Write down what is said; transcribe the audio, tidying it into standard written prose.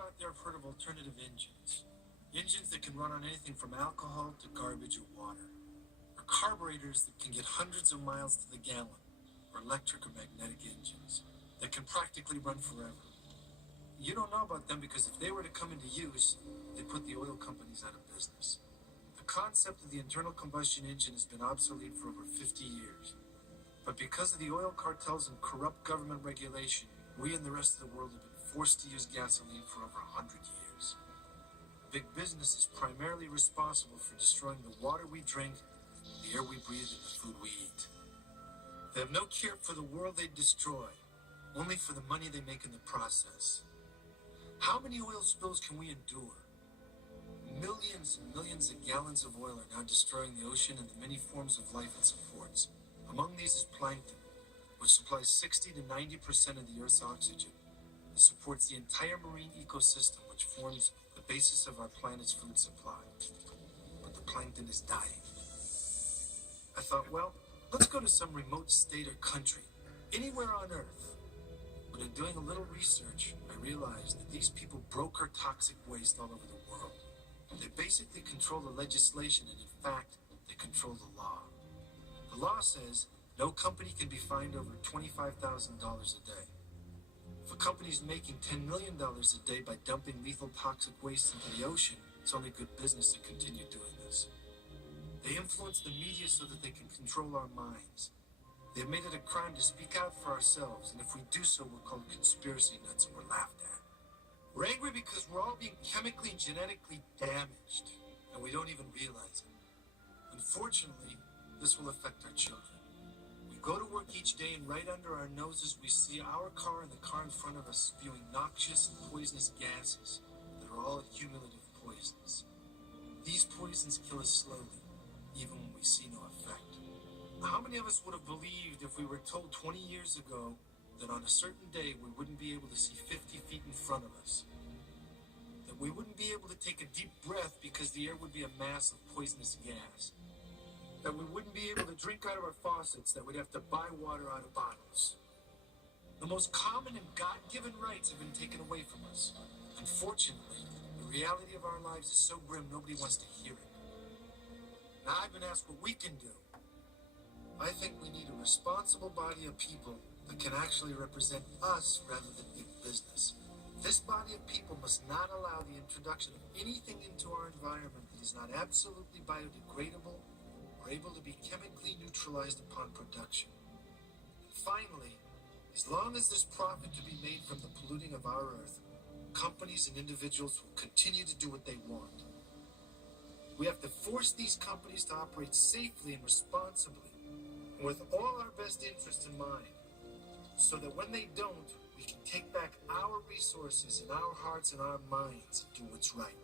out there have heard of alternative engines. Engines that can run on anything from alcohol to garbage or water. Or carburetors that can get hundreds of miles to the gallon. Or electric or magnetic engines that can practically run forever. You don't know about them because if they were to come into use, they'd put the oil companies out of business. The concept of the internal combustion engine has been obsolete for over 50 years. But because of the oil cartels and corrupt government regulation, we and the rest of the world have been forced to use gasoline for over 100 years. Big business is primarily responsible for destroying the water we drink, the air we breathe, and the food we eat. They have no care for the world they destroy, only for the money they make in the process. How many oil spills can we endure? Millions and millions of gallons of oil are now destroying the ocean and the many forms of life it supports. Among these is plankton, which supplies 60 to 90% of the Earth's oxygen. It supports the entire marine ecosystem, which forms the basis of our planet's food supply. But the plankton is dying. I thought, well, let's go to some remote state or country, anywhere on Earth. But in doing a little research, I realized that these people broker toxic waste all over the world. They basically control the legislation, and in fact, they control the law. The law says no company can be fined over $25,000 a day. If a company is making $10 million a day by dumping lethal toxic waste into the ocean, it's only good business to continue doing this. They influence the media so that they can control our minds. They've made it a crime to speak out for ourselves, and if we do so, we're called conspiracy nuts and we're laughed at. We're angry because we're all being chemically and genetically damaged, and we don't even realize it. Unfortunately, this will affect our children. We go to work each day, and right under our noses we see our car and the car in front of us spewing noxious and poisonous gases that are all cumulative poisons. These poisons kill us slowly, even when we see no effect. How many of us would have believed if we were told 20 years ago that on a certain day we wouldn't be able to see 50 feet in front of us? That we wouldn't be able to take a deep breath because the air would be a mass of poisonous gas? That we wouldn't be able to drink out of our faucets, that we'd have to buy water out of bottles? The most common and God-given rights have been taken away from us. Unfortunately, the reality of our lives is so grim nobody wants to hear it. Now I've been asked what we can do. I think we need a responsible body of people that can actually represent us rather than big business. This body of people must not allow the introduction of anything into our environment that is not absolutely biodegradable or able to be chemically neutralized upon production. And finally, as long as there's profit to be made from the polluting of our earth, companies and individuals will continue to do what they want. We have to force these companies to operate safely and responsibly, and with all our best interests in mind, so that when they don't, we can take back our resources and our hearts and our minds and do what's right.